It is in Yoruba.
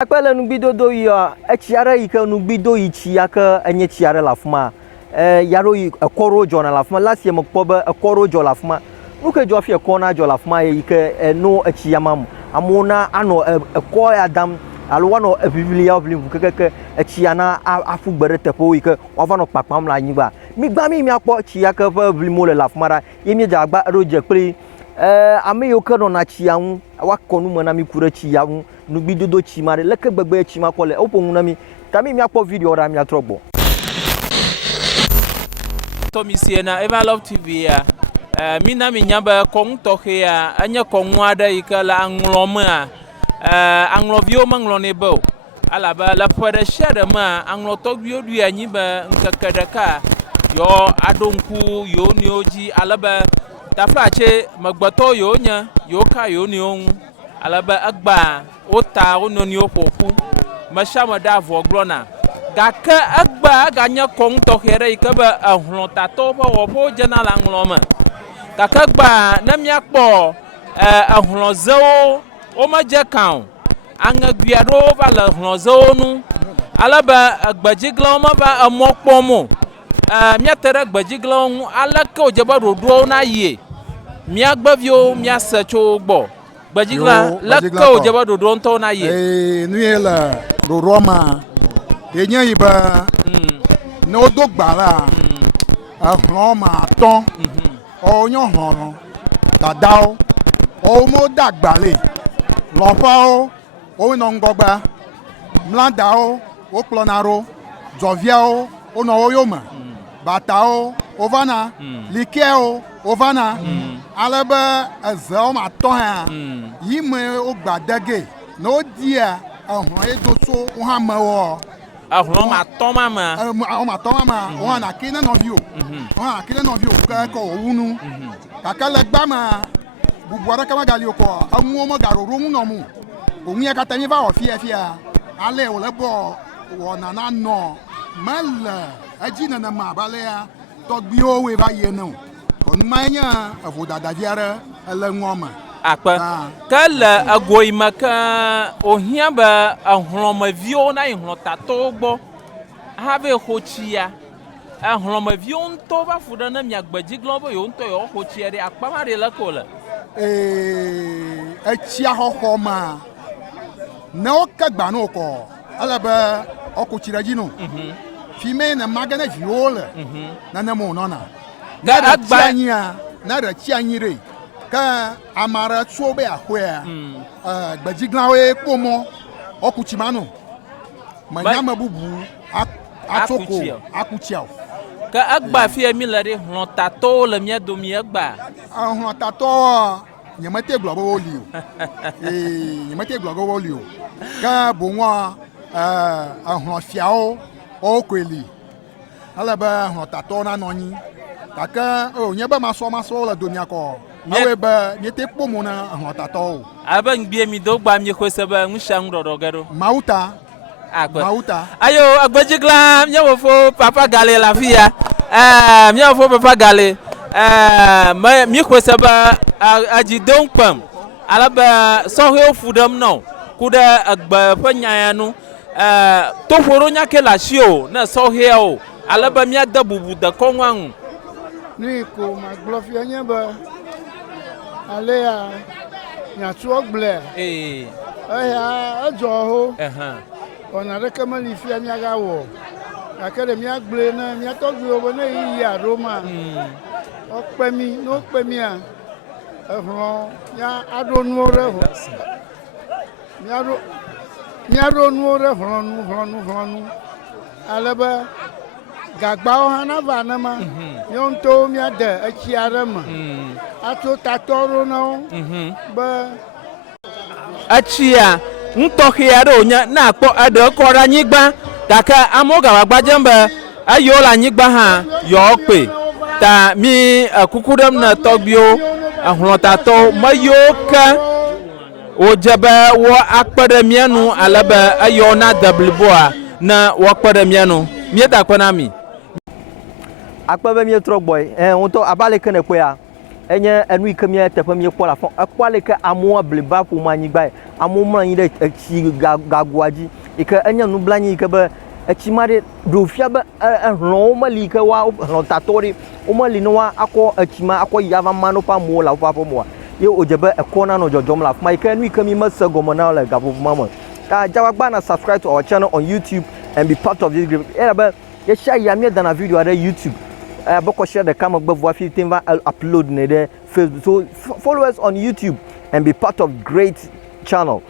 Akpele nugbido do ya echiara ike nugbido ichi aka enye chiara lafuma yaro ekoro jo na lafuma last year mokpo be ekoro jo lafuma nuke jo fi ekona jo lafuma ike no echiyamam amona ano eko adam alwa no biblia oblim keke echiana afugbere tepo ike ova no papam la nyiba mi gba mi akpo chiaka fa blimo le lafuma ra yemi jagba roje pli ame yo ke no na chiawu wakonu mana mi kura chiawu nugbidodo chimare leke gbegbe chima kole oponuna mi tami mi akpo video ra mi atrogbo to mi siena Everlove TV ya mi na mi nyaba kong toke ya anya kong wada ikala angloma anglovio manglone bo ala ba la pwede shede ma anglo togbio du ya nyiba nkakadaka yo adonku yo nioji alaba taflache magbato yo nya yo ka yo nion alaba agba ota ononi opopu mashama da voglona gaka agba ganya kong tohere ikaba ahlota to bo obo janala ngloma gaka agba na miakpo ahlozo o maje kan angagbiado ba la ahlozo nu alaba agbajigla ma ba amokpo mo miatere agbajigla nu alaka ojaba rodo na ye miagbavio miasecho gbo Bajigla lakka o jaba do don to na ye nuyela ro roma eyan iba no do gbara roma ton o yan horan dadao o mo dagbale lofa o no ngogba mlanda o plonaro jovia o no oyoma bata o vana like o vana alaba azao ma to ha yime o gbadage no dia ahun edoso o ha ma wo ahun ma to mama o ma to mama o na kine no view o na kine no view ka ko wunu kakala gba ma bubuara ka magali ko amu mo garo ru no mu o nyi ka tani va o fia ale o le bo wo na na no mal ajina na ma bale ya to gbi o we va ye no onmanya avodada viara ele ngoma akpa kala agoimaka ohiaba ahloma vio na ihlota togbo have hochia ahloma vio nto ba fuda na miagbajiglo bo yo nto yo hochia de akpa mare la kola echia hohoma na okagba no ko alaba okuchira jino fime na magana viola na na mo nona na agbanya na ra chianyire ka amara tsobe ahwea gbajiglan we pomo okuchimanu manyama bubu atoko akuchiao ka agba fi emilare hlota to le mia do mi agba hlota to nyamate globo olio nyamate globo olio ka bonwa hlofia o kweli alaba hlota to na nonyi kaka nyeba maso la dunia ko awe ba nyete pomo na ahota to aban bie mi do gba mi ko seba nshang rodogaro mauta ayo agbajigla nyawo fo papa gale la fia nyawo fo papa gale mi ko seba aji donpam alaba so he fudam no kuda agba panya no to foro nyake la shio na so he o alaba mi adabubu da konwan ni ko maglofia nyeba alea nya tuogle ya ajo ho ona rekama ni fia mi aga wo akere mi agble na mi atogbe obo na yi aroma ope mi no pe mi a ehro ya adonu ore ho mi adonu ore honu alaba gagba o hana vana ma yonto mi ade achiara ma ato tatoro no ba achia ntohiara onya na akpo ade okora nyigba kaka amoga wagbajemba ayola nyigba ha yo pe ta mi akukudam na togbio ahlota to mayoka ojaba wo akpada mianu alaba ayona doubleboa na wakpada mianu mieta kwana mi akpa be mi trogboy onto abale kene kwa enye enu ikamia tepe mi kwa la fon akwale ke amo bleba pour manyiba amo man de chi gagwaji ike enye nu blanyi ke be echimare dofia be ron mali ke wa ron tatori o mali no wa akọ echima akọ yava mano pa mo la pa mo ye ojebe ekona no jojom la ma ike enu ikami masagomo na la gapo mama jawagba na subscribe to our channel on YouTube and be part of this group ye share ya me than a video on YouTube boko share the camera gbevo 15 va upload ne there Facebook, so follow us on YouTube and be part of great channel.